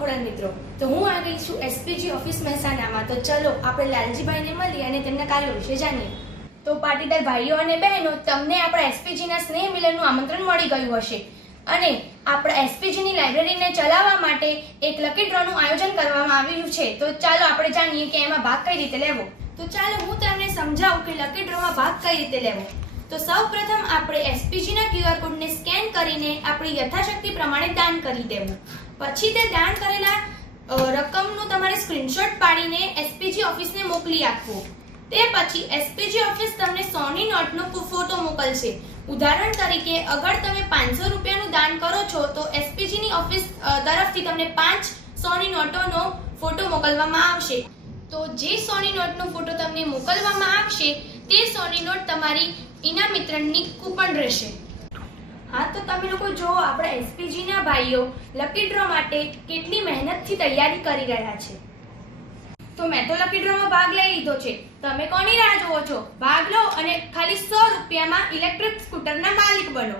ખોડા મિત્રો, તો હું આ ગઈ છું એસપીજી ઓફિસ મહેસાણામાં. તો ચલો આપણે લાલજીભાઈને મળીએ અને તેમના કાર્યો વિશે જાણીએ. તો પાટીદાર ભાઈઓ અને બહેનો, તમને આપણા એસપીજીના સ્નેહ મિલનનું આમંત્રણ મળી ગયું હશે અને આપણા એસપીજીની લાઇબ્રેરીને ચલાવવા માટે એક લકી ડ્રોનું આયોજન કરવામાં આવ્યું છે. તો ચાલો આપણે જાણીએ કે એમાં ભાગ કઈ રીતે લેવો. તો ચાલો હું તમને સમજાવું કે લકી ડ્રોમાં ભાગ કઈ રીતે લેવો. તો સૌપ્રથમ આપણે એસપીજીના ક્યુઆર કોડને સ્કેન કરીને આપણી યથાશક્તિ પ્રમાણે દાન કરી દેવું. પછી તે દાન કરેલા રકમનું તમારે સ્ક્રીનશોટ પાડીને એસપીજી ઓફિસને મોકલી આપવું. તે પછી એસપીજી ઓફિસ તમને 100ની નોટનો ફોટો મોકલશે. ઉદાહરણ તરીકે અગર તમે 500 રૂપિયાનું દાન કરો છો તો એસપીજીની ઓફિસ તરફથી તમને 5 100ની નોટોનો ફોટો મોકલવામાં આવશે. તો જે 100ની નોટનો ફોટો તમને મોકલવામાં આવશે તે 100ની નોટ તમારી ઇનામ વિતરણની કૂપન રહેશે. હા, તો તમે લોકો જો આપણા એસપીજીના ભાઈઓ લકી ડ્રો માટે કેટલી મહેનતથી તૈયારી કરી રહ્યા છે. તો મેં તો લકી ડ્રોમાં ભાગ લઈ લીધો છે. તમે કોની રાહ જુઓ છો? ભાગ લો અને ખાલી 100 રૂપિયામાં ઇલેક્ટ્રિક સ્કૂટરના માલિક બનો.